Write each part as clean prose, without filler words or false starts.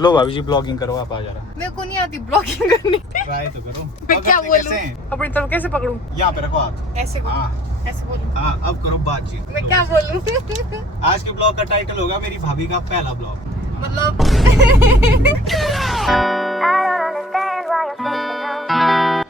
लो भाभी जी ब्लॉगिंग करो, आप आ जा रहा। मेरे को नहीं आती ब्लॉगिंग करनी। ट्राई तो करो। मैं क्या बोलूं? अपनी तरफ कैसे पकड़ूं? यहाँ पे रखो हाथ। ऐसे को, ऐसे बोलूं? हाँ अब करो बातचीत। मैं क्या बोलूं? आज के ब्लॉग का टाइटल होगा मेरी भाभी का पहला ब्लॉग। मतलब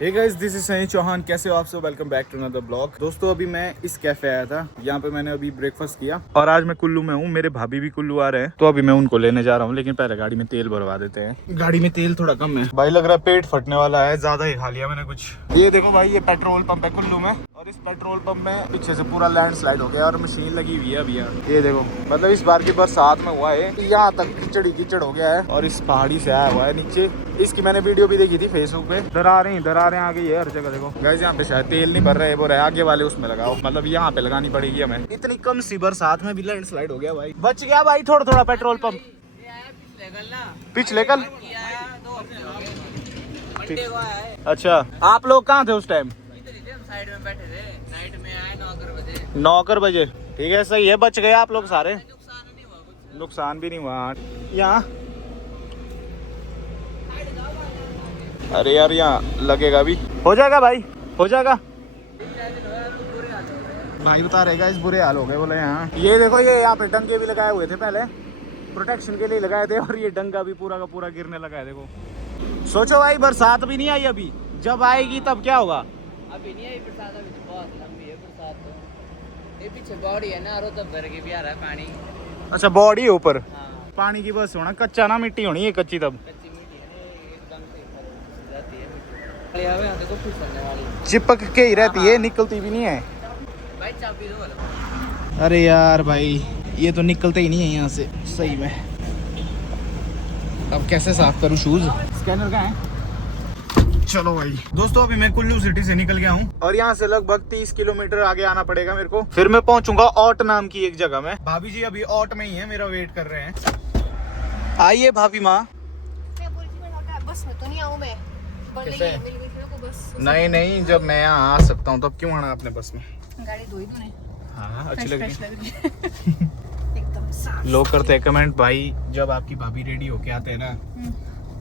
Hey guys, this is Sunny Chauhan. कैसे हो आप सब? Welcome back to another blog. दोस्तों अभी मैं इस कैफे आया था, यहाँ पे मैंने अभी ब्रेकफास्ट किया और आज मैं कुल्लू में हूँ। मेरे भाभी भी कुल्लू आ रहे हैं तो अभी मैं उनको लेने जा रहा हूँ, लेकिन पहले गाड़ी में तेल भरवा देते हैं। गाड़ी में तेल थोड़ा कम है भाई, लग रहा है पेट फटने वाला है, ज्यादा ही खा लिया मैंने कुछ। ये देखो भाई, ये पेट्रोल पंप है कुल्लू में और इस पेट्रोल पंप में पीछे से पूरा लैंडस्लाइड हो गया और मशीन लगी हुई है अभी यहाँ। ये देखो, मतलब इस बार की बरसात में हुआ है, यहाँ तक कीचड़ हो गया है और इस पहाड़ी से आया हुआ है नीचे। इसकी मैंने वीडियो भी देखी थी फेसबुक पे। दरार हैं आ गई है हर जगह। देखो गाइस, यहाँ पे शायद तेल नहीं भर रहे, वो रहे आगे वाले उसमें लगाओ, मतलब यहाँ पे लगानी पड़ेगी हमें। इतनी कम सी बरसात में भी लैंडस्लाइड हो गया भाई। बच गया भाई थोड़ा पेट्रोल पंप पिछले कल। अच्छा, आप लोग कहाँ थे उस टाइम? साइड में बैठे थे, नाइट में आए 9 बजे। ठीक है, सही है, बच गए आप लोग सारे। नुकसान भी नहीं हुआ यहाँ। अरे यार यहाँ लगेगा भी, हो जाएगा भाई, हो जाएगा। भाई बता रहेगा, इस बुरे हाल हो गए बोले यहाँ। ये देखो, ये यहाँ पे डंगे भी लगाए हुए थे पहले, प्रोटेक्शन के लिए लगाए थे, और ये डंगा भी पूरा का पूरा गिरने लगा है। देखो सोचो भाई, बरसात भी नहीं आई अभी, जब आएगी तब क्या होगा? अभी नहीं आई बरसात, अभी तो बहुत लंबी है बरसात। तो ये पीछे बॉडी है ना, रो तब भर के भी आ रहा है पानी। अच्छा, बॉडी है ऊपर। हाँ। पानी की बस होना, कच्चा ना मिट्टी होनी है, कच्ची तब कच्ची मिट्टी है, एकदम से जाती है मिट्टी। यहाँ देखो फिसलने वाली, चिपक के ही रहती है, निकलती भी नहीं है भाई। चाबी दो वाला। अरे यार भाई, ये तो निकलते ही नहीं है यहाँ से सही में। अब कैसे साफ करूँ शूज? स्कैनर कहाँ है? चलो भाई दोस्तों, अभी मैं कुल्लू सिटी से निकल गया हूँ और यहाँ से लगभग 30 किलोमीटर आगे आना पड़ेगा मेरे को, फिर मैं पहुंचूंगा औट नाम की एक जगह में। भाभी जी अभी औट में ही है, मेरा वेट कर रहे हैं। आइए भाभी माँ। बस में तो नहीं आऊँ मैं। नहीं, जब मैं यहाँ आ सकता हूँ तब क्यों आना आपने बस में? गाड़ी धोई तूने? हाँ, अच्छी लग रही है। एकदम साफ। लोग करते हैं कमेंट, भाई जब आपकी भाभी रेडी होके आते हैं ना,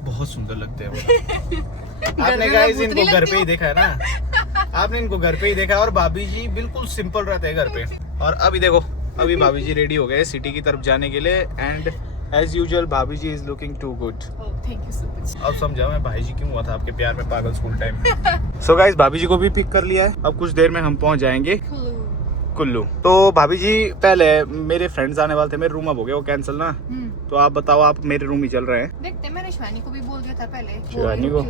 बहुत सुंदर लगते हैं वो। आपने गाइस इनको घर पे ही देखा है ना, आपने इनको घर पे ही देखा है, और भाभी जी बिल्कुल सिंपल रहते हैं घर पे। और अभी देखो, अभी भाभी जी रेडी हो गए सिटी की तरफ जाने के लिए, and as usual bhabhi ji is looking too good. Thank you so much. अब समझा मैं भाई जी क्यों हुआ था आपके प्यार में पागल स्कूल टाइम में। सो गाइस, भाभी जी को भी पिक कर लिया है, अब कुछ देर में हम पहुंच जाएंगे कुल्लू। तो भाभी जी, पहले मेरे फ्रेंड्स आने वाले थे, मेरे रूम अब हो गया वो कैंसिल ना, तो आप बताओ, आप मेरे रूम ही चल रहे हैं? देखते हैं, मैंने शिवानी को भी बोल दिया था पहले। शिवानी को?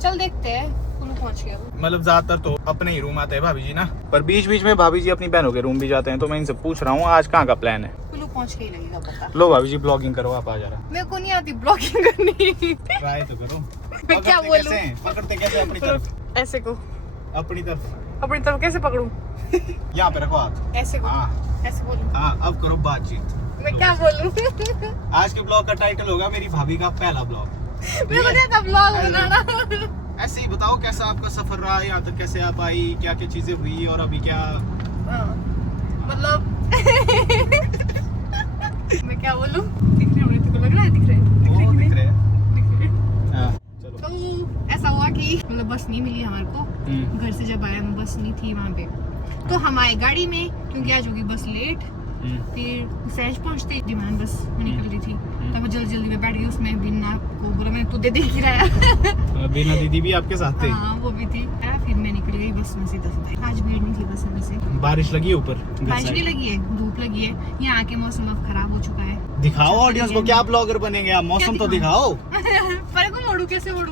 चल देखते हैं, कुल्लू पहुंच गया वो। मतलब ज्यादातर तो अपने ही रूम आते हैं भाभी जी ना, पर बीच बीच में भाभी जी अपनी बहनों के रूम भी जाते हैं, तो मैं इनसे पूछ रहा हूँ आज कहाँ का प्लान है। कुल्लू पहुंच के ही लगेगा पता। लो भाभी जी ब्लॉगिंग करो, आप आ जा रहा। मेरे को नहीं आती ब्लॉगिंग करनी। ट्राई तो करो। मैं क्या बोलूं? पकड़ते कैसे अपनी तरफ? ऐसे को, अपनी तरफ कैसे पकड़ूं? यहाँ पे रखो हाथ। ऐसे को, ऐसे बोलूं? हाँ अब करो बातचीत। मैं क्या बोलूं? आज के ब्लॉग का टाइटल होगा मेरी भाभी का पहला ब्लॉग। मेरे को नहीं आता ब्लॉग बनाना। ऐसे ही बताओ कैसा आपका सफर रहा, यहाँ तक कैसे आप आई, क्या क्या चीजें हुई और अभी क्या? मतलब मैं क्या बोलूं? दिख रहे हैं, लग रहा है दिख रहे हैं। दिख रहे हैं। हाँ, चलो। तो ऐसा हुआ कि मतलब बस नहीं मिली हमारे को। घर से जब आया हम, बस नहीं थी वहाँ पे, तो हम आए गाड़ी में, क्योंकि आज होगी बस लेट। फिर सहज पहुंचते डिमांड बस निकल रही थी, तब जल्दी में बैठ गई उसमें। बिना को बोला, मैं तो देख ही रहा। बिना दीदी भी आपके साथ थे? हाँ, वो भी थी। फिर मैं निकल गई बस में सीधा। आज भीड़ नहीं थी बस में से। बारिश लगी है ऊपर? बारिश भी लगी है, धूप लगी है। यहाँ के मौसम अब खराब हो चुका है। दिखाओ ऑडियंस को, क्या ब्लॉगर बनेंगे आप, मौसम तो दिखाओ। पर को मोड़ू कैसे को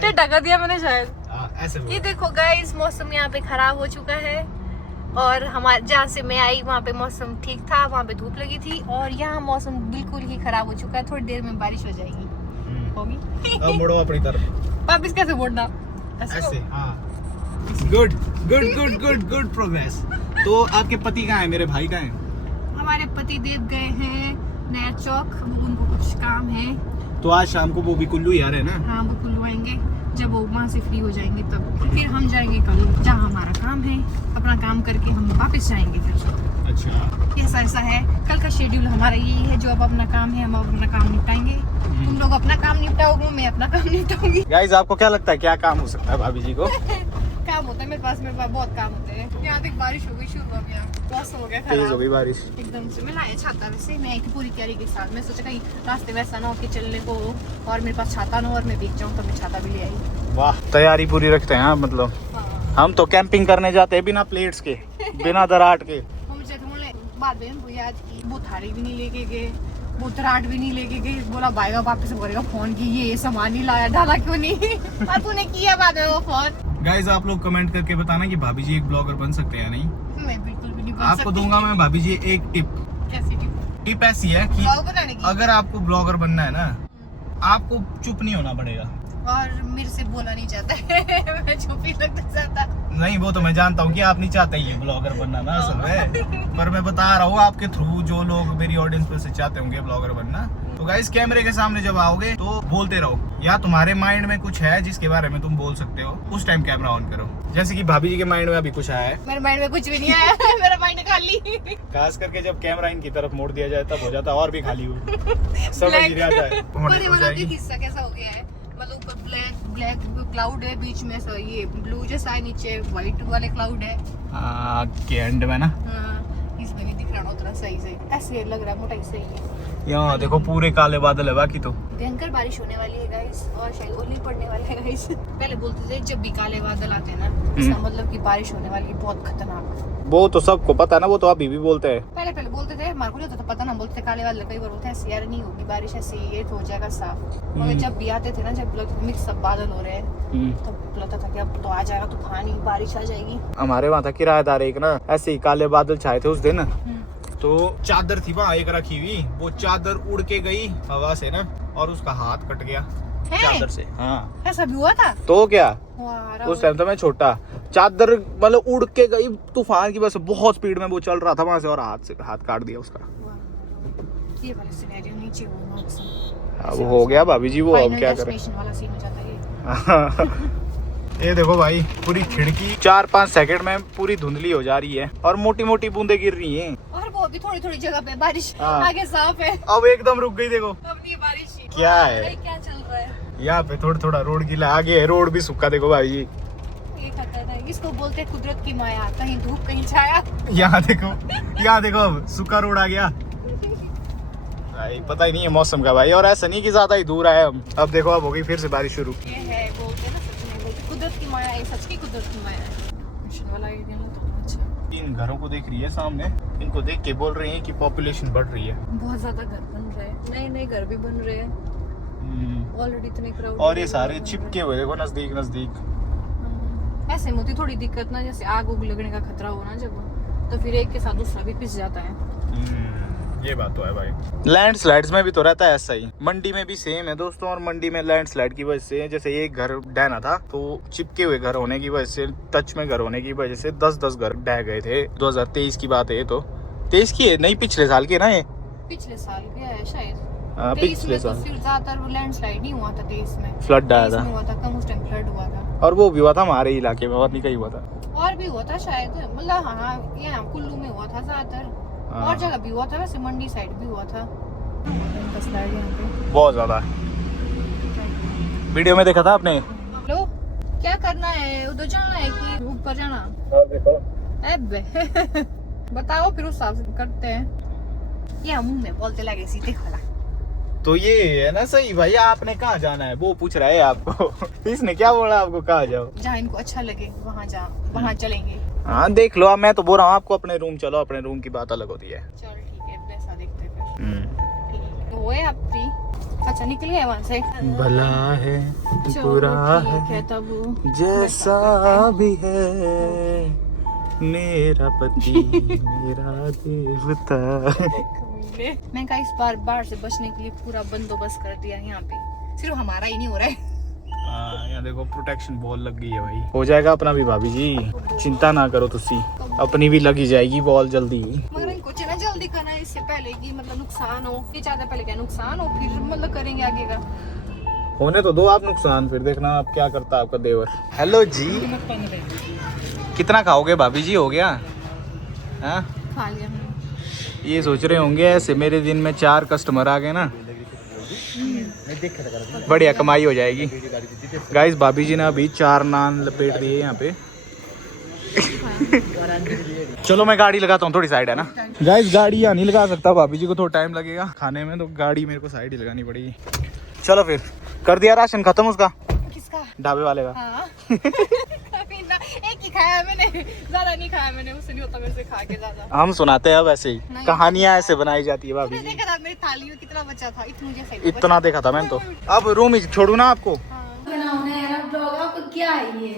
टेढ़ा कर दिया मैंने शायद। ऐसे ये देखो गाइस, मौसम यहाँ पे खराब हो चुका है, और हमारे जहाँ से मैं आई वहाँ पे मौसम ठीक था, वहाँ पे धूप लगी थी, और यहाँ मौसम बिल्कुल ही खराब हो चुका है। थोड़ी देर में बारिश हो जाएगी। होगी। अब मुड़ो अपनी तरफ। वापिस कैसे मोड़ना? ऐसे। हाँ, गुड प्रोग्रेस। तो आपके पति कहाँ है, मेरे भाई कहाँ है? हमारे पति देव गए हैं नया चौक, उनको कुछ काम है, तो आज शाम को वो भी कुल्लू ही आ रहे हैं ना? हाँ, वो कुल्लू आएंगे, जब वो वहाँ से फ्री हो जाएंगे तब फिर हम जाएंगे कल जहाँ हमारा काम है। अपना काम करके हम वापस जाएंगे फिर। अच्छा ऐसा ऐसा है। कल का शेड्यूल हमारा यही है, जो अब अपना काम है हम अब अपना काम निपटाएंगे, तुम लोग अपना काम निपटाओगे, मैं अपना काम निपटाऊंगी। गाइस आपको क्या लगता है क्या काम हो सकता है भाभी जी को? काम होता है मेरे पास बहुत काम होते हैं। यहाँ तक बारिश हो गई शुरू, अब यहाँ मौसम हो गया तेज हो खराब गई बारिश। एकदम से। मैं लाया छाता, वैसे मैं आई थी पूरी तैयारी के साथ। मैं सोचा कहीं रास्ते में ऐसा ना हो कि चलने को हो और मेरे पास छाता ना हो और मैं भीग जाऊँ, तो मैं छाता भी ले आई। वाह, तैयारी पूरी रखते हैं आप मतलब। हाँ। हम तो कैंपिंग करने जाते हैं बिना प्लेट्स के, बिना दराट के। हम मुझे बात बहन भैया आज की, वो थाली भी नहीं लेके गए, वो दराट भी नहीं लेके गए। बोला भाईगा वापस करेगा फोन की, ये सामान नहीं लाया, डाला क्यों नहीं? और तूने किया बाद में वो फोन। गाइस आप लोग कमेंट करके बताना कि भाभी जी एक ब्लॉगर बन सकते हैं या नहीं। मैं बिल्कुल भी नहीं बन आपको सकती। दूंगा मैं भाभी जी एक टिप। कैसी टिप? टिप ऐसी है कि ब्लॉग बनाने की? अगर आपको ब्लॉगर बनना है ना, आपको चुप नहीं होना पड़ेगा। और मेरे से बोला नहीं जाता है मैं चुप ही लगता जाता। नहीं, वो तो मैं जानता हूँ कि आप नहीं चाहते ये ब्लॉगर बनना ना असल में, पर मैं बता रहा हूँ आपके थ्रू जो लोग मेरी ऑडियंस में से चाहते होंगे ब्लॉगर बनना। तो गाइस कैमरे के सामने जब आओगे तो बोलते रहो, या तुम्हारे माइंड में कुछ है जिसके बारे में तुम बोल सकते हो, उस टाइम कैमरा ऑन करो। जैसे कि भाभी जी के माइंड में अभी कुछ आया है। मेरे माइंड में कुछ भी नहीं आया मेरा माइंड खाली। खास करके जब कैमरा इनकी तरफ मोड़ दिया जाए तब हो जाता है और भी खाली हो। समझ नहीं आता है। ऊपर वाला भी हिस्सा कैसा हो गया है, मतलब ऊपर ब्लैक क्लाउड है, बीच में ऐसा ये ब्लू जैसा है, नीचे व्हाइट वाले क्लाउड है। के एंड में ना इसमें नहीं दिख रहा ना उतना सही से, ऐसे लग रहा है मोटा सही है। यहाँ देखो पूरे काले बादल है बाकी तो। भयंकर बारिश होने वाली है गाइस, और शायद ओले पड़ने वाले है गाइस। पहले बोलते थे जब भी काले बादल आते हैं ना, इसका मतलब कि बारिश होने वाली है बहुत खतरनाक। वो तो सबको पता है ना, वो तो अभी भी बोलते हैं। पहले बोलते थे, हमारे को नहीं होता था पता ना, बोलते थे काले बादल, कई बार बोलते हैं यार नहीं होगी बारिश, ऐसे ये हो जाएगा साफ। मगर जब भी आते थे ना, जब मिक्स सब बादल हो रहे हैं, तब लगता था कि अब तो आ जाएगा तूफान ही, बारिश आ जाएगी। हमारे वहाँ था किराएदार एक ना, ऐसे ही काले बादल छाए थे उस दिन, तो चादर थी वहाँ एक रखी हुई, वो चादर उड़ के गई हवा से ना, और उसका हाथ कट गया चादर से। हाँ, ऐसा भी हुआ था? तो क्या, वाह, उस टाइम तो मैं छोटा, चादर मतलब उड़ के गई तूफान की वजह से, बहुत स्पीड में वो चल रहा था वहां से, और हाथ काट दिया उसका। ये वाला सिनेरियो नीचे हुआ ना, वो हो गया भाभी जी, वो अब क्या करें। वाला सीन हो जाता है। ये देखो भाई, पूरी खिड़की 4-5 सेकंड में पूरी धुंधली हो जा रही है, और मोटी मोटी बूंदे गिर रही हैं। और वो भी थोड़ी थोड़ी जगह पे बारिश, आगे साफ है। अब एकदम रुक गई, देखो अब नहीं बारिश। क्या है, क्या चल रहा है यहाँ पे? थोड़ा थोड़ा रोड गीला, आगे है रोड भी सूखा, देखो भाई जी। ये खतरनाक, इसको बोलते हैं कुदरत की माया, कहीं धूप कहीं छाया। यहाँ देखो, यहाँ देखो, अब सूखा रोड आ गया भाई, पता ही नहीं है मौसम का भाई, और ऐसा नहीं कि ज्यादा ही दूर आए हम। अब देखो, अब हो गई फिर से बारिश शुरू। ये है बोलते ना, सच में बोलते कुदरत की माया, ये सच की कुदरत की माया है। मिशन वाला ये दिन तो अच्छा। इन घरों को देख रही है सामने, इनको देख के बोल रहे हैं कि पॉपुलेशन बढ़ रही है। बहुत ज्यादा घर बन रहे हैं, नए नए घर भी बन रहे हैं ऑलरेडी, इतने क्राउड। और ये सारे चिपके हुए देखो, नजदीक नजदीक। ऐसे में होती थोड़ी दिक्कत ना, जैसे आग उग लगने का खतरा हो ना जब, तो फिर एक के साथ दूसरा भी पिस जाता है। ये बात तो है भाई। लैंडस्लाइड्स में भी तो रहता है ऐसा ही, मंडी में भी सेम है दोस्तों। और मंडी में लैंडस्लाइड की वजह से, जैसे एक घर डहना था, तो चिपके हुए घर होने की वजह से, टच में घर होने की वजह से 10-10 घर ढह गए थे। 2023 की बात है, ये तो 23 की है, नहीं पिछले साल की है ना ये, पिछले साल क्या है शायद। पिछले साल ज्यादातर वो लैंडस्लाइड नहीं हुआ था 23 में, फ्लड आया था, हुआ था कम, उस टाइम फ्लड हुआ था। और वो भी हुआ था हमारे इलाके में, और नहीं कहीं हुआ था, और भी हुआ था शायद, मतलब हाँ यहाँ कुल्लू में हुआ था ज्यादातर, और जगह भी हुआ था, वैसे मंडी साइड भी हुआ था। बहुत ज्यादा। वीडियो में देखा था आपने? लो क्या करना है, उधर जाना है कि ऊपर जाना? अबे बताओ, फिर उस हिसाब से करते हैं। ये मुंह में बोलते लगे सीधे खोला। तो ये है ना सही भाई, आपने कहाँ जाना है वो पूछ रहा है आपको। इसने क्या बोला आपको, कहाँ जाओ? जहाँ इनको अच्छा लगे वहाँ चलेंगे। हाँ देख लो, मैं तो बोल रहा हूँ आपको अपने रूम चलो, अपने रूम की बात अलग होती है। चल ठीक है, वैसा देखते हैं फिर। तो वो है आप फ्री? अच्छा निकल गए वहाँ से? भला है बुरा है तब जैसा भी है मेरा पति मेरा देवता। मैं का इस बार से बचने के लिए पूरा बंदोबस्त कर दिया यहाँ पे, सिर्फ हमारा ही नहीं हो रहा है। यहाँ देखो प्रोटेक्शन बॉल लग गई है भाई, हो जाएगा अपना भी भाभी जी, चिंता ना करो तुसी, अपनी भी लगी जाएगी बॉल जल्दी। मगर इनको ना जल्दी करना है, इससे पहले कि मतलब नुकसान हो, ये चाहते पहले क्या नुकसान हो, फिर मतलब करेंगे आगे का। होने तो दो आप नुकसान, फिर देखना आप क्या करता है आपका देवर। हेलो जी, कितना खाओगे भाभी जी, हो गया? हाँ खा लिया ये सोच रहे होंगे ऐसे मेरे दिन में 4 कस्टमर आ गए ना, बढ़िया कमाई हो जाएगी। गाइस भाभी जी ने अभी 4 नान लपेट दिए यहाँ पे। चलो मैं गाड़ी लगाता हूँ, थोड़ी साइड है ना। गाइस गाड़ी यहाँ नहीं लगा सकता, भाभी जी को थोड़ा टाइम लगेगा खाने में, तो गाड़ी मेरे को साइड ही लगानी पड़ेगी। चलो फिर, कर दिया राशन खत्म उसका, किसका? ढाबे वाले का। हाँ। अभी ना एक ही खाया मैंने, ज्यादा नहीं खाया मैंने, उससे नहीं होता मेरे से खा के ज्यादा। हम सुनाते हैं अब ऐसे ही कहानियां ऐसे बनाई जाती है भाभी तूने जी। देखा था मेरी थाली में कितना बचा था? इतना मुझे सही इतना देखा था मैंने तो। अब रूम ही छोड़ू ना आपको। क्या है ये?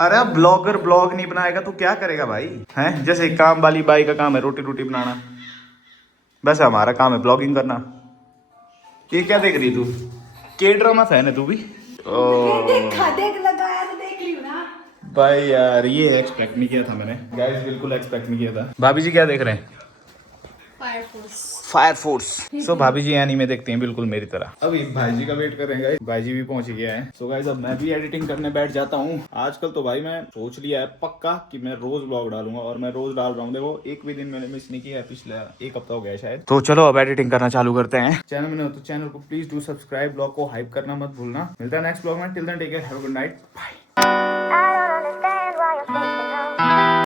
अरे ब्लॉगर ब्लॉग नहीं बनाएगा तो क्या करेगा भाई, हैं? जैसे काम वाली बाई का काम है रोटी रोटी बनाना, वैसे हमारा काम है ब्लॉगिंग करना। ये क्या देख रही तू? के ड्रामा फैन है तू भी? देख लगाया तो देख लियो ना भाई यार ये एक्सपेक्ट नहीं किया था मैंने, गाइस बिल्कुल एक्सपेक्ट नहीं किया था। भाभी जी क्या देख रहे हैं? Fire force. सो भाभी जी एनीमे देखते हैं बिल्कुल मेरी तरह। अभी भाई जी का वेट कर रहे हैं गाइस, भाई जी भी पहुंच गया है। सो गाइस अब मैं भी एडिटिंग करने बैठ जाता हूँ। आजकल तो भाई मैं सोच लिया है पक्का कि मैं रोज ब्लॉग डालूंगा, और मैं रोज डाल रहा हूँ। देखो एक भी दिन मैंने मिस नहीं किया है, पिछला 1 हफ्ता हो गया शायद। तो चलो अब एडिटिंग करना चालू करते हैं। चैनल में हो तो चैनल को प्लीज डू सब्सक्राइब, ब्लॉग को हाइप करना मत भूलना। मिलता है नेक्स्ट ब्लॉग में, till then take care, have a good night, bye.